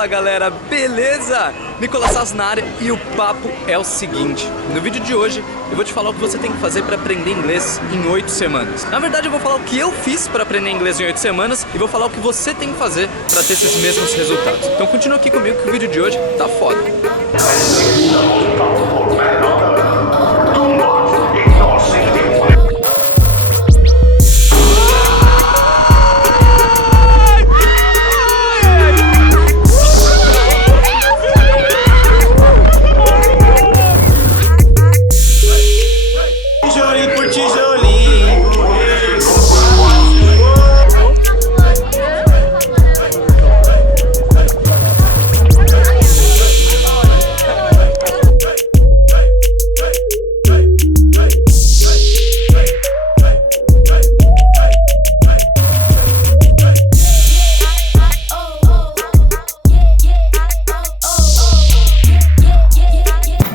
Fala galera, beleza? Nicolas Sass na área e o papo é o seguinte: no vídeo de hoje eu vou te falar o que você tem que fazer para aprender inglês em 8 semanas. Na verdade eu vou falar o que eu fiz para aprender inglês em 8 semanas e vou falar o que você tem que fazer para ter esses mesmos resultados. Então continua aqui comigo que o vídeo de hoje tá foda.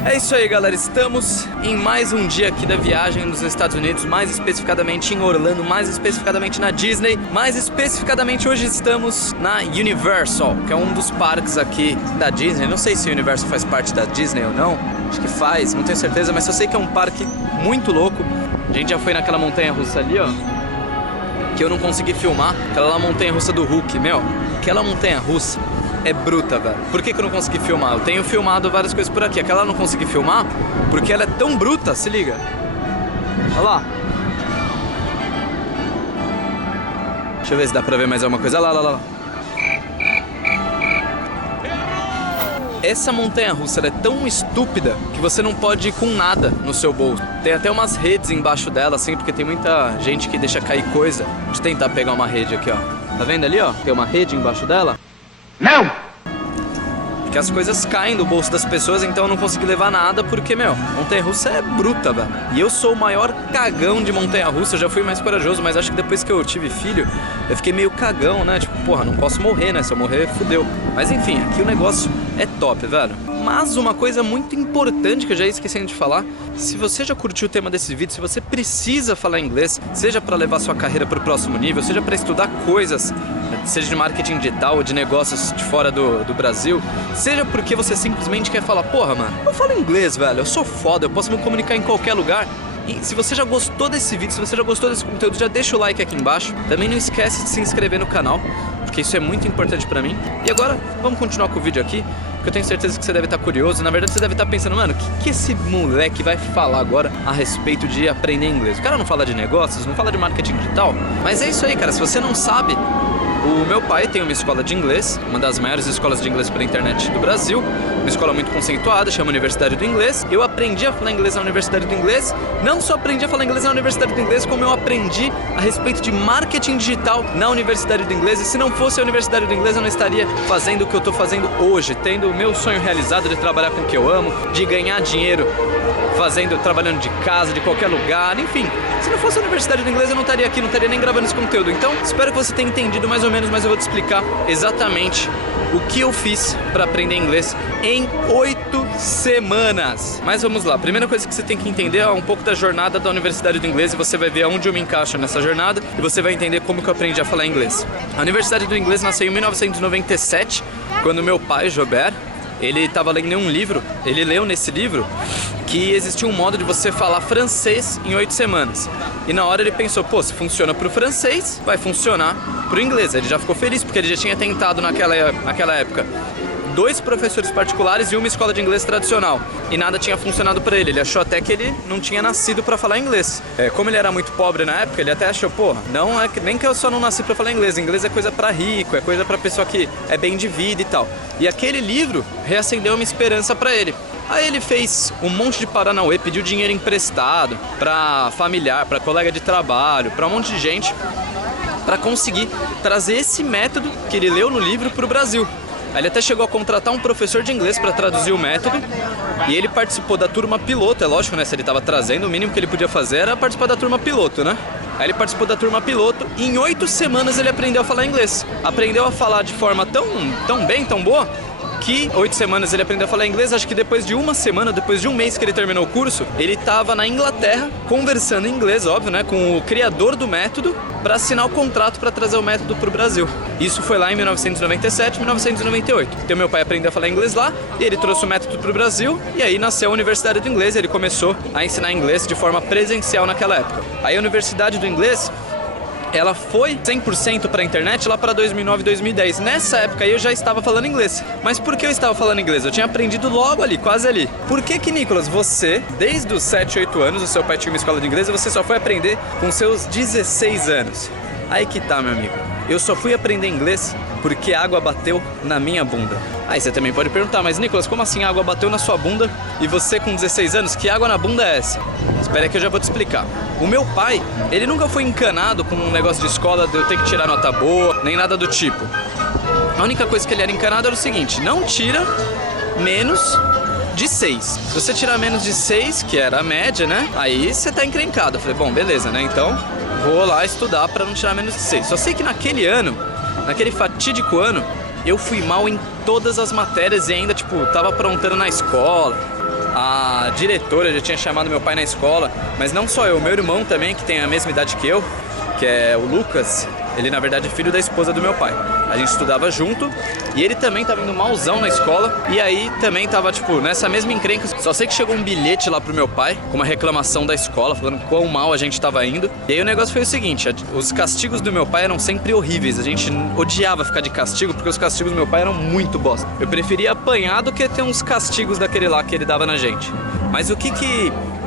É isso aí galera, estamos em mais um dia aqui da viagem nos Estados Unidos, mais especificadamente em Orlando, mais especificadamente na Disney, mais especificadamente hoje estamos na Universal, que é um dos parques aqui da Disney. Não sei se o Universal faz parte da Disney ou não, acho que faz, não tenho certeza, mas eu sei que é um parque muito louco. A gente já foi naquela montanha-russa ali, ó, que eu não consegui filmar, aquela montanha-russa do Hulk, meu, aquela montanha-russa é bruta, velho. Por que eu não consegui filmar? Eu tenho filmado várias coisas por aqui. Aquela eu não consegui filmar porque ela é tão bruta, se liga. Olha lá. Deixa eu ver se dá pra ver mais alguma coisa. Olha lá. Essa montanha-russa ela é tão estúpida que você não pode ir com nada no seu bolso. Tem até umas redes embaixo dela, assim, porque tem muita gente que deixa cair coisa. Deixa eu tentar pegar uma rede aqui, ó. Tá vendo ali, ó? Tem uma rede embaixo dela. Não! Porque as coisas caem do bolso das pessoas, então eu não consegui levar nada, porque, meu, montanha-russa é bruta, velho. E eu sou o maior cagão de montanha-russa, eu já fui mais corajoso, mas acho que depois que eu tive filho, eu fiquei meio cagão, né? Tipo, porra, não posso morrer, né? Se eu morrer, fudeu. Mas enfim, aqui o negócio é top, velho. Mas uma coisa muito importante que eu já ia esquecendo de falar: se você já curtiu o tema desse vídeo, se você precisa falar inglês, seja para levar sua carreira para o próximo nível, seja para estudar coisas, seja de marketing digital ou de negócios de fora do Brasil, seja porque você simplesmente quer falar, porra, mano, eu falo inglês, velho, eu sou foda, eu posso me comunicar em qualquer lugar. E se você já gostou desse vídeo, se você já gostou desse conteúdo, já deixa o like aqui embaixo. Também não esquece de se inscrever no canal, porque isso é muito importante pra mim. E agora, vamos continuar com o vídeo aqui, porque eu tenho certeza que você deve estar curioso. Na verdade, você deve estar pensando, mano, o que esse moleque vai falar agora a respeito de aprender inglês? O cara não fala de negócios, não fala de marketing digital. Mas é isso aí, cara, se você não sabe, o meu pai tem uma escola de inglês, uma das maiores escolas de inglês pela internet do Brasil, uma escola muito conceituada, chama Universidade do Inglês. Eu aprendi a falar inglês na Universidade do Inglês. Não só aprendi a falar inglês na Universidade do Inglês, como eu aprendi a respeito de marketing digital na Universidade do Inglês. E se não fosse a Universidade do Inglês, eu não estaria fazendo o que eu tô fazendo hoje, tendo o meu sonho realizado de trabalhar com o que eu amo, de ganhar dinheiro trabalhando de casa, de qualquer lugar, enfim. Se não fosse a Universidade do Inglês, eu não estaria aqui, não estaria nem gravando esse conteúdo. Então, espero que você tenha entendido mais ou menos, mas eu vou te explicar exatamente o que eu fiz para aprender inglês em 8 semanas. Mas vamos lá, a primeira coisa que você tem que entender é um pouco da jornada da Universidade do Inglês, e você vai ver aonde eu me encaixo nessa jornada, e você vai entender como que eu aprendi a falar inglês. A Universidade do Inglês nasceu em 1997, quando meu pai, Jobert, ele estava lendo um livro, ele leu nesse livro que existia um modo de você falar francês em 8 semanas. E na hora ele pensou, pô, se funciona pro francês, vai funcionar pro inglês. Ele já ficou feliz, porque ele já tinha tentado naquela época 2 professores particulares e uma escola de inglês tradicional, e nada tinha funcionado pra ele. Ele achou até que ele não tinha nascido pra falar inglês. Como ele era muito pobre na época, ele até achou, pô, não é que nem que eu só não nasci pra falar inglês. Inglês é coisa pra rico, é coisa pra pessoa que é bem de vida e tal. E aquele livro reacendeu uma esperança pra ele. Aí ele fez um monte de paranauê, pediu dinheiro emprestado pra familiar, pra colega de trabalho, pra um monte de gente, pra conseguir trazer esse método que ele leu no livro pro Brasil. Aí ele até chegou a contratar um professor de inglês para traduzir o método, e ele participou da turma piloto. É lógico, né? Se ele estava trazendo, o mínimo que ele podia fazer era participar da turma piloto, né? Aí ele participou da turma piloto e em 8 semanas ele aprendeu a falar inglês. Aprendeu a falar de forma tão bem, tão boa, que 8 semanas ele aprendeu a falar inglês. Acho que depois de uma semana, depois de um mês que ele terminou o curso, ele tava na Inglaterra conversando em inglês, óbvio, né, com o criador do método para assinar o contrato para trazer o método pro Brasil. Isso foi lá em 1997, 1998. Então meu pai aprendeu a falar inglês lá e ele trouxe o método pro Brasil e aí nasceu a Universidade do Inglês. Ele começou a ensinar inglês de forma presencial naquela época. Aí a Universidade do Inglês, ela foi 100% para a internet lá para 2009, 2010. Nessa época aí eu já estava falando inglês. Mas por que eu estava falando inglês? Eu tinha aprendido logo ali, quase ali. Por que, Nicolas, você, desde os 7, 8 anos, o seu pai tinha uma escola de inglês e você só foi aprender com seus 16 anos? Aí que tá, meu amigo. Eu só fui aprender inglês porque a água bateu na minha bunda. Aí você também pode perguntar, mas Nicolas, como assim a água bateu na sua bunda e você com 16 anos, que água na bunda é essa? Espera que eu já vou te explicar. O meu pai, ele nunca foi encanado com um negócio de escola de eu ter que tirar nota boa, nem nada do tipo. A única coisa que ele era encanado era o seguinte: não tira menos de 6. Se você tirar menos de 6, que era a média, né? Aí você tá encrencado. Eu falei, bom, beleza, né? Então vou lá estudar pra não tirar menos de 6. Só sei que naquele ano, naquele fatídico ano, eu fui mal em todas as matérias e ainda, tipo, tava aprontando na escola. A diretora já tinha chamado meu pai na escola, mas não só eu, meu irmão também, que tem a mesma idade que eu, que é o Lucas. Ele, na verdade, é filho da esposa do meu pai. A gente estudava junto e ele também tava indo malzão na escola. E aí também tava, tipo, nessa mesma encrenca. Só sei que chegou um bilhete lá pro meu pai com uma reclamação da escola, falando quão mal a gente tava indo. E aí o negócio foi o seguinte: os castigos do meu pai eram sempre horríveis. A gente odiava ficar de castigo porque os castigos do meu pai eram muito bosta. Eu preferia apanhar do que ter uns castigos daquele lá que ele dava na gente. Mas o que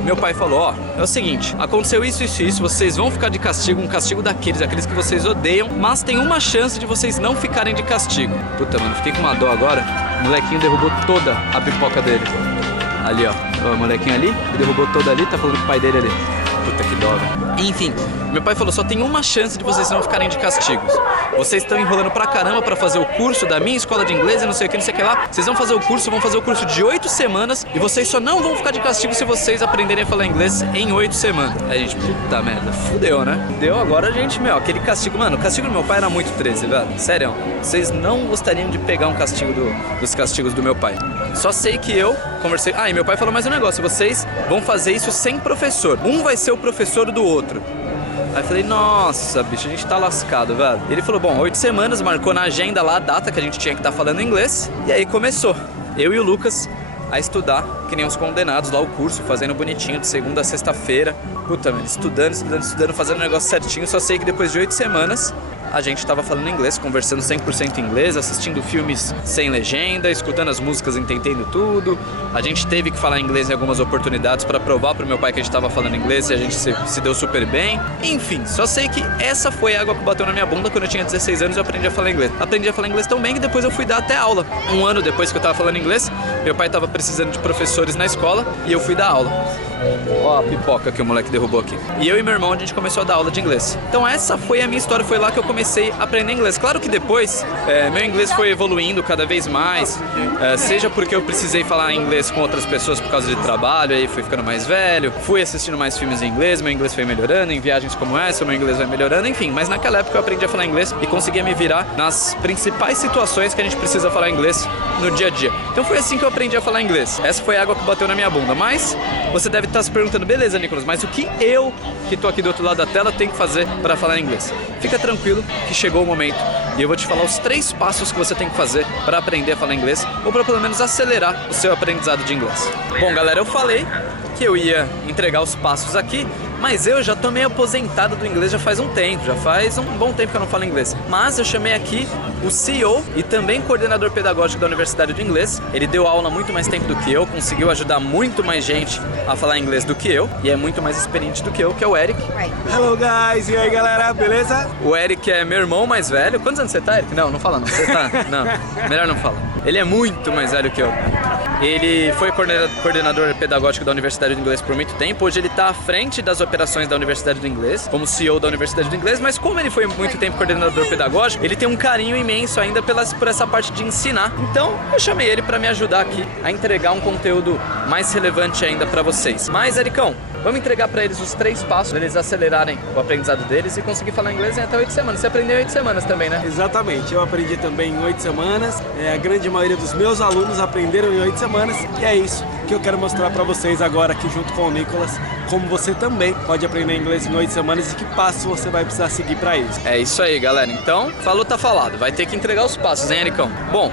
meu pai falou? Ó, é o seguinte: aconteceu isso, isso e isso, vocês vão ficar de castigo, um castigo aqueles que vocês odeiam, mas tem uma chance de vocês não ficarem de castigo. Puta, mano, fiquei com uma dó agora. O molequinho derrubou toda a pipoca dele. Ali, ó, o molequinho ali, ele derrubou toda ali, tá falando com o pai dele ali. Puta que dó, velho. Enfim, meu pai falou, só tem uma chance de vocês não ficarem de castigos. Vocês estão enrolando pra caramba pra fazer o curso da minha escola de inglês e não sei o que, não sei o que lá. Vocês vão fazer o curso de 8 semanas e vocês só não vão ficar de castigo se vocês aprenderem a falar inglês em 8 semanas. Aí a gente, puta merda, fudeu, né? Deu agora a gente, aquele castigo, mano, o castigo do meu pai era muito 13, velho. Sério, vocês não gostariam de pegar um castigo dos castigos do meu pai. Só sei que eu conversei. Ah, e meu pai falou mais um negócio: vocês vão fazer isso sem professor. Um vai ser o professor do outro. Aí eu falei, nossa, bicho, a gente tá lascado, velho. Ele falou, bom, 8 semanas, marcou na agenda lá a data que a gente tinha que estar falando inglês. E aí começou, eu e o Lucas a estudar, que nem uns condenados lá o curso, fazendo bonitinho de segunda a sexta-feira. Puta, mano, estudando, fazendo o negócio certinho. Só sei que depois de 8 semanas a gente tava falando inglês, conversando 100% inglês, assistindo filmes sem legenda, escutando as músicas, entendendo tudo. A gente teve que falar inglês em algumas oportunidades para provar pro meu pai que a gente tava falando inglês e a gente se deu super bem. Enfim, só sei que essa foi a água que bateu na minha bunda. Quando eu tinha 16 anos eu aprendi a falar inglês. Aprendi a falar inglês tão bem que depois eu fui dar até aula. Um ano depois que eu tava falando inglês, meu pai tava precisando de professores na escola e eu fui dar aula. Ó a pipoca que o moleque derrubou aqui. E eu e meu irmão, a gente começou a dar aula de inglês. Então essa foi a minha história, foi lá que eu comecei a aprender inglês. Claro que depois, meu inglês foi evoluindo cada vez mais, seja porque eu precisei falar inglês com outras pessoas por causa de trabalho, aí fui ficando mais velho, fui assistindo mais filmes em inglês, meu inglês foi melhorando, em viagens como essa, meu inglês vai melhorando, enfim. Mas naquela época eu aprendi a falar inglês e conseguia me virar nas principais situações que a gente precisa falar inglês no dia a dia. Então foi assim que eu aprendi a falar inglês. Essa foi a água que bateu na minha bunda. Mas você deve estar se perguntando, beleza, Nicolas, mas o que eu, que tô aqui do outro lado da tela, tenho que fazer para falar inglês? Fica tranquilo que chegou o momento e eu vou te falar os 3 passos que você tem que fazer para aprender a falar inglês, ou para pelo menos acelerar o seu aprendizado de inglês. Bom, galera, eu falei que eu ia entregar os passos aqui, mas eu já tô meio aposentado do inglês já faz um tempo, já faz um bom tempo que eu não falo inglês. Mas eu chamei aqui o CEO e também coordenador pedagógico da Universidade do Inglês. Ele deu aula há muito mais tempo do que eu, conseguiu ajudar muito mais gente a falar inglês do que eu, e é muito mais experiente do que eu, que é o Eric. Hello guys, e aí galera, beleza? O Eric é meu irmão mais velho. Quantos anos você tá, Eric? Não fala não, você tá, não, melhor não falar. Ele é muito mais velho que eu. Ele foi coordenador pedagógico da Universidade do Inglês por muito tempo. Hoje ele está à frente das operações da Universidade do Inglês, como CEO da Universidade do Inglês, mas como ele foi muito tempo coordenador pedagógico, ele tem um carinho imenso ainda por essa parte de ensinar. Então, eu chamei ele para me ajudar aqui a entregar um conteúdo mais relevante ainda para vocês. Mas, Ericão, Vamos entregar pra eles os 3 passos, pra eles acelerarem o aprendizado deles e conseguir falar inglês em até 8 semanas. Você aprendeu em 8 semanas também, né? Exatamente, eu aprendi também em 8 semanas. A grande maioria dos meus alunos aprenderam em 8 semanas. E é isso que eu quero mostrar pra vocês agora aqui junto com o Nicolas. Como você também pode aprender inglês em 8 semanas e que passos você vai precisar seguir pra isso. É isso aí, galera. Então, falou, tá falado. Vai ter que entregar os passos, hein, Ericão? Bom,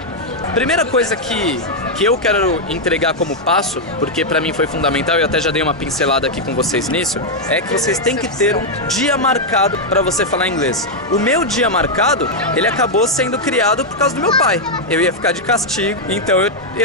primeira coisa que eu quero entregar como passo, porque pra mim foi fundamental, eu até já dei uma pincelada aqui com vocês nisso, é que vocês têm que ter um dia marcado pra você falar inglês. O meu dia marcado, ele acabou sendo criado por causa do meu pai. Eu ia ficar de castigo, então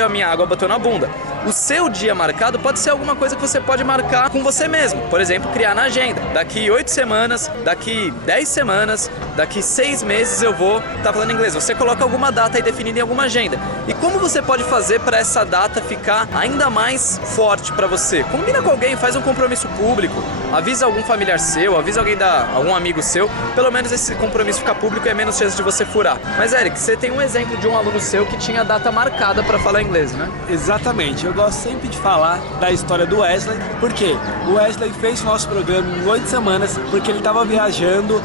a minha água bateu na bunda. O seu dia marcado pode ser alguma coisa que você pode marcar com você mesmo. Por exemplo, criar na agenda. Daqui 8 semanas, daqui 10 semanas, daqui 6 meses eu vou estar falando inglês. Você coloca alguma data aí definida em alguma agenda. E como você pode fazer para essa data ficar ainda mais forte para você? Combina com alguém, faz um compromisso público, avisa algum familiar seu, avisa algum amigo seu. Pelo menos esse compromisso ficar público é menos chance de você furar. Mas Eric, você tem um exemplo de um aluno seu que tinha data marcada para falar inglês, né? Exatamente. Eu gosto sempre de falar da história do Wesley, porque o Wesley fez o nosso programa em 8 semanas, porque ele estava viajando,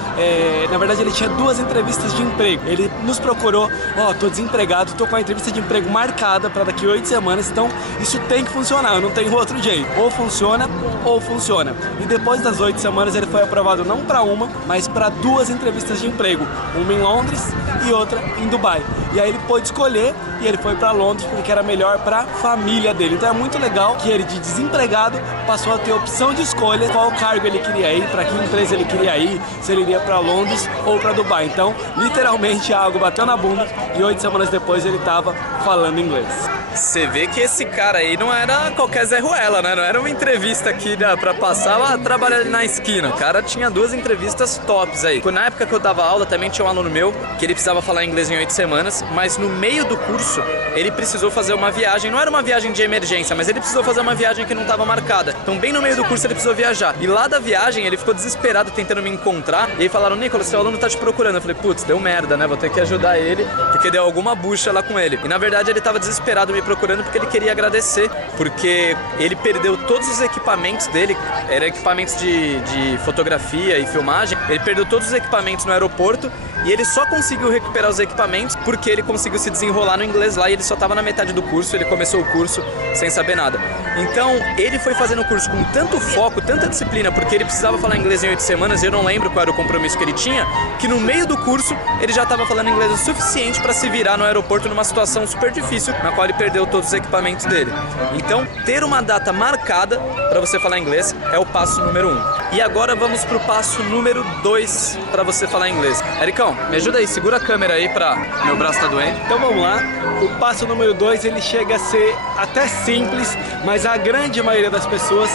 na verdade ele tinha 2 entrevistas de emprego. Ele nos procurou, tô desempregado, tô com a entrevista de emprego marcada para daqui 8 semanas, então isso tem que funcionar, eu não tenho outro jeito. Ou funciona, ou funciona. E depois das 8 semanas ele foi aprovado não para uma, mas para 2 entrevistas de emprego, uma em Londres e outra em Dubai. E aí ele pôde escolher e ele foi para Londres porque era melhor para a família dele. Então é muito legal que ele, de desempregado, passou a ter a opção de escolha qual cargo ele queria ir, para que empresa ele queria ir, se ele iria para Londres ou para Dubai. Então, literalmente, a água bateu na bunda e 8 semanas depois ele estava falando inglês. Você vê que esse cara aí não era qualquer Zé Ruela, né? Não era uma entrevista aqui pra passar, trabalhar ali na esquina. O cara tinha 2 entrevistas tops aí. Na época que eu dava aula, também tinha um aluno meu que ele precisava falar inglês em 8 semanas, mas no meio do curso ele precisou fazer uma viagem. Não era uma viagem de emergência, mas ele precisou fazer uma viagem que não estava marcada. Então, bem no meio do curso, ele precisou viajar. E lá da viagem, ele ficou desesperado tentando me encontrar. E aí falaram, Nicolas, seu aluno tá te procurando. Eu falei, putz, deu merda, né? Vou ter que ajudar ele, porque deu alguma bucha lá com ele. E na verdade, ele tava desesperado me procurando porque ele queria agradecer, porque ele perdeu todos os equipamentos dele, eram equipamentos de fotografia e filmagem, ele perdeu todos os equipamentos no aeroporto e ele só conseguiu recuperar os equipamentos porque ele conseguiu se desenrolar no inglês lá e ele só estava na metade do curso, ele começou o curso sem saber nada. Então, ele foi fazendo o curso com tanto foco, tanta disciplina, porque ele precisava falar inglês em 8 semanas, eu não lembro qual era o compromisso que ele tinha, que no meio do curso ele já estava falando inglês o suficiente para se virar no aeroporto numa situação super difícil, na qual ele perdeu todos os equipamentos dele. Então, ter uma data marcada para você falar inglês é o passo número 1. E agora vamos pro passo número 2 para você falar inglês. Ericão, me ajuda aí, segura a câmera aí pra... meu braço tá doendo. Então vamos lá. O passo número 2, ele chega a ser até simples, mas a grande maioria das pessoas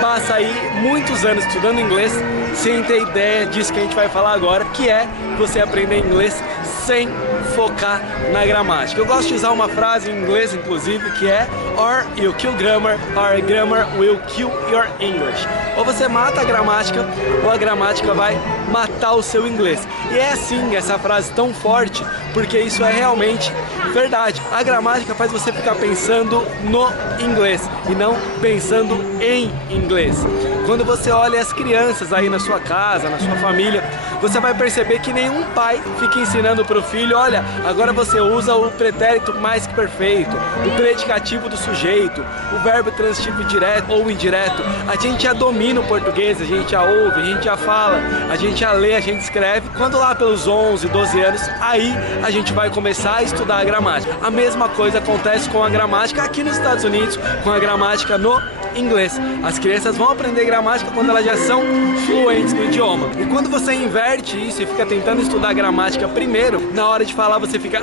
passa aí muitos anos estudando inglês sem ter ideia disso que a gente vai falar agora, que é você aprender inglês sem focar na gramática. Eu gosto de usar uma frase em inglês, inclusive, que é or you kill grammar, or grammar will kill your English. Ou você mata a gramática, ou a gramática vai matar o seu inglês. E é assim, essa frase tão forte, porque isso é realmente verdade. A gramática faz você ficar pensando no inglês e não pensando em inglês. Quando você olha as crianças aí na sua casa, na sua família, você vai perceber que nenhum pai fica ensinando para o filho, olha, agora você usa o pretérito mais que perfeito, o predicativo do sujeito, o verbo transitivo direto ou indireto. A gente já domina o português, a gente já ouve, a gente já fala, a gente já lê, a gente escreve. Quando lá pelos 11, 12 anos, aí a gente vai começar a estudar a gramática. A mesma coisa acontece com a gramática aqui nos Estados Unidos, com a gramática no inglês. As crianças vão aprender gramática quando elas já são fluentes no idioma. E quando você inverte isso e fica tentando estudar gramática primeiro, na hora de falar você fica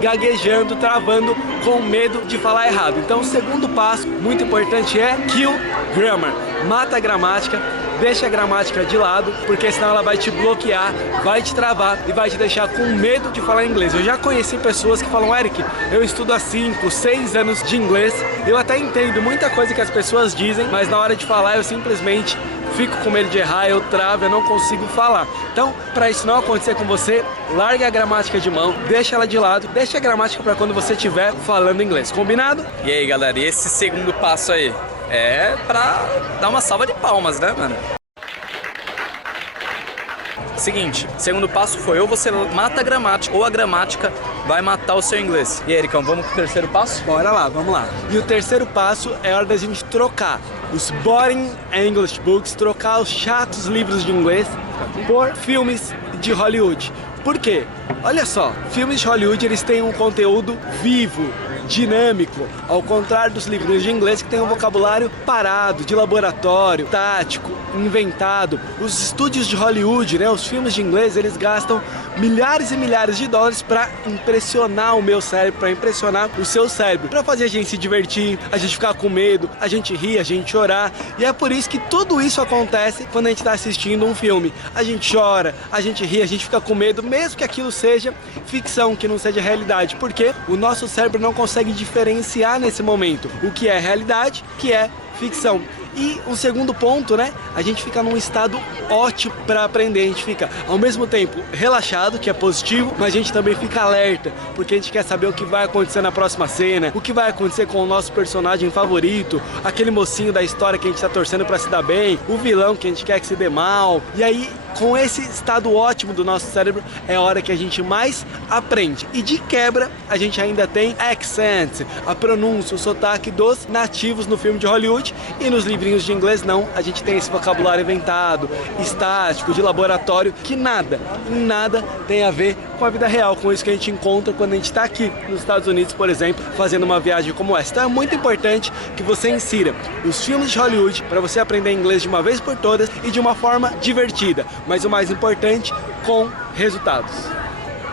gaguejando, travando, com medo de falar errado. Então o segundo passo, muito importante, é kill grammar. Mata a gramática. Deixa a gramática de lado, porque senão ela vai te bloquear, vai te travar e vai te deixar com medo de falar inglês. Eu já conheci pessoas que falam, Eric, eu estudo há 5, 6 anos de inglês, eu até entendo muita coisa que as pessoas dizem, mas na hora de falar eu simplesmente fico com medo de errar, eu travo, eu não consigo falar. Então, para isso não acontecer com você, larga a gramática de mão, deixa ela de lado, deixa a gramática para quando você estiver falando inglês. Combinado? E aí, galera, e esse segundo passo aí? é pra dar uma salva de palmas, né, mano? Seguinte, segundo passo foi ou você mata a gramática ou a gramática vai matar o seu inglês. E aí, Ericão, vamos pro terceiro passo? Bora lá, vamos lá. E o terceiro passo é a hora da gente trocar os boring English books, trocar os chatos livros de inglês por filmes de Hollywood. Por quê? Olha só, filmes de Hollywood eles têm um conteúdo vivo, dinâmico, ao contrário dos livros de inglês que tem um vocabulário parado, de laboratório, tático, inventado. Os estúdios de Hollywood, né, os filmes de inglês, eles gastam milhares e milhares de dólares para impressionar o meu cérebro, para impressionar o seu cérebro, para fazer a gente se divertir, a gente ficar com medo, a gente rir, a gente chorar. E é por isso que tudo isso acontece quando a gente está assistindo um filme. A gente chora, a gente ri, a gente fica com medo, mesmo que aquilo seja ficção, que não seja realidade, porque o nosso cérebro não consegue diferenciar nesse momento o que é realidade, o que é ficção. E um segundo ponto, né? A gente fica num estado ótimo para aprender. A gente fica ao mesmo tempo relaxado, que é positivo, mas a gente também fica alerta, porque a gente quer saber o que vai acontecer na próxima cena, o que vai acontecer com o nosso personagem favorito, aquele mocinho da história que a gente tá torcendo para se dar bem, o vilão que a gente quer que se dê mal. E aí, com esse estado ótimo do nosso cérebro, é a hora que a gente mais aprende. E de quebra, a gente ainda tem accent, a pronúncia, o sotaque dos nativos no filme de Hollywood, e nos livrinhos de inglês não, a gente tem esse vocabulário inventado, estático, de laboratório, que nada, em nada tem a ver com a vida real, com isso que a gente encontra quando a gente está aqui nos Estados Unidos, por exemplo, fazendo uma viagem como essa. Então é muito importante que você insira os filmes de Hollywood para você aprender inglês de uma vez por todas e de uma forma divertida, mas o mais importante, com resultados.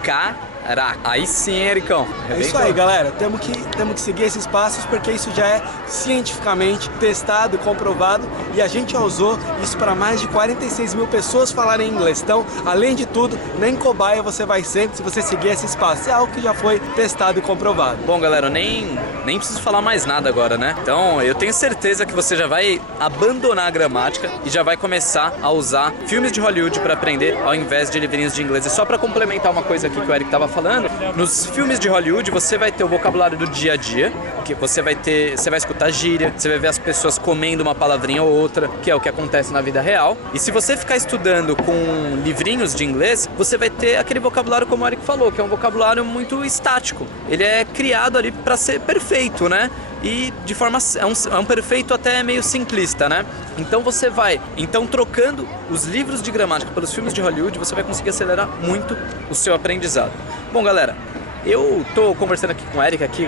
Caraca, aí sim, Ericão. É isso aí, galera. Temos que seguir esses passos porque isso já é cientificamente testado e comprovado e a gente já usou isso para mais de 46 mil pessoas falarem inglês. Então, além de tudo, nem cobaia você vai ser se você seguir esses passos. É algo que já foi testado e comprovado. Bom, galera, eu nem preciso falar mais nada agora, né? Então, eu tenho certeza que você já vai abandonar a gramática e já vai começar a usar filmes de Hollywood para aprender ao invés de livrinhos de inglês. E só para complementar uma coisa aqui que o Eric tava falando, nos filmes de Hollywood você vai ter o vocabulário do dia a dia, que você vai escutar gíria, você vai ver as pessoas comendo uma palavrinha ou outra, que é o que acontece na vida real. E se você ficar estudando com livrinhos de inglês, você vai ter aquele vocabulário, como o Eric falou, que é um vocabulário muito estático. Ele é criado ali para ser perfeito, né? E de forma é um perfeito até meio simplista, né? Então trocando os livros de gramática pelos filmes de Hollywood, você vai conseguir acelerar muito o seu aprendizado. Bom, galera, eu tô conversando aqui com o Eric aqui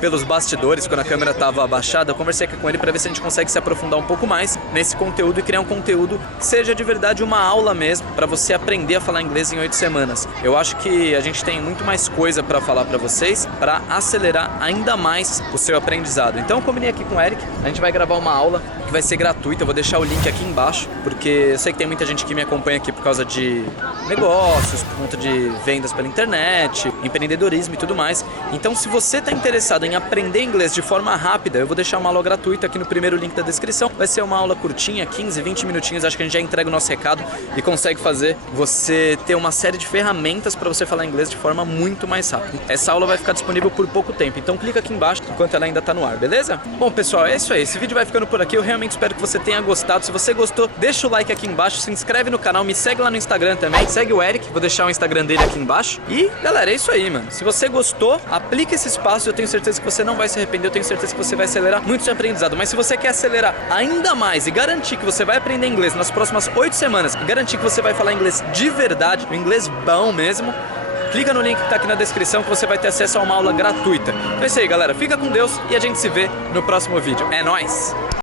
pelos bastidores, quando a câmera estava abaixada, eu conversei aqui com ele para ver se a gente consegue se aprofundar um pouco mais nesse conteúdo e criar um conteúdo que seja de verdade uma aula mesmo, para você aprender a falar inglês em 8 semanas. Eu acho que a gente tem muito mais coisa para falar para vocês, para acelerar ainda mais o seu aprendizado. Então eu combinei aqui com o Eric, a gente vai gravar uma aula que vai ser gratuita, eu vou deixar o link aqui embaixo, porque eu sei que tem muita gente que me acompanha aqui por causa de negócios, por conta de vendas pela internet, empreendedorismo e tudo mais. Então se você está interessado em aprender inglês de forma rápida, eu vou deixar uma aula gratuita aqui no primeiro link da descrição. Vai ser uma aula curtinha, 15, 20 minutinhos, acho que a gente já entrega o nosso recado e consegue fazer você ter uma série de ferramentas para você falar inglês de forma muito mais rápida. Essa aula vai ficar disponível por pouco tempo, então clica aqui embaixo enquanto ela ainda está no ar, beleza? Bom, pessoal, é isso aí. Esse vídeo vai ficando por aqui. Eu realmente espero que você tenha gostado. Se você gostou, deixa o like aqui embaixo, se inscreve no canal, me segue lá no Instagram também, segue o Eric, vou deixar o Instagram dele aqui embaixo. E, galera, é isso aí, mano. Se você gostou, aplica esses passos, eu tenho certeza que você não vai se arrepender, eu tenho certeza que você vai acelerar muito seu aprendizado. Mas se você quer acelerar ainda mais e garantir que você vai aprender inglês nas próximas 8 semanas, e garantir que você vai falar inglês de verdade, um inglês bom mesmo, clica no link que tá aqui na descrição que você vai ter acesso a uma aula gratuita. Então é isso aí, galera. Fica com Deus e a gente se vê no próximo vídeo. É nóis!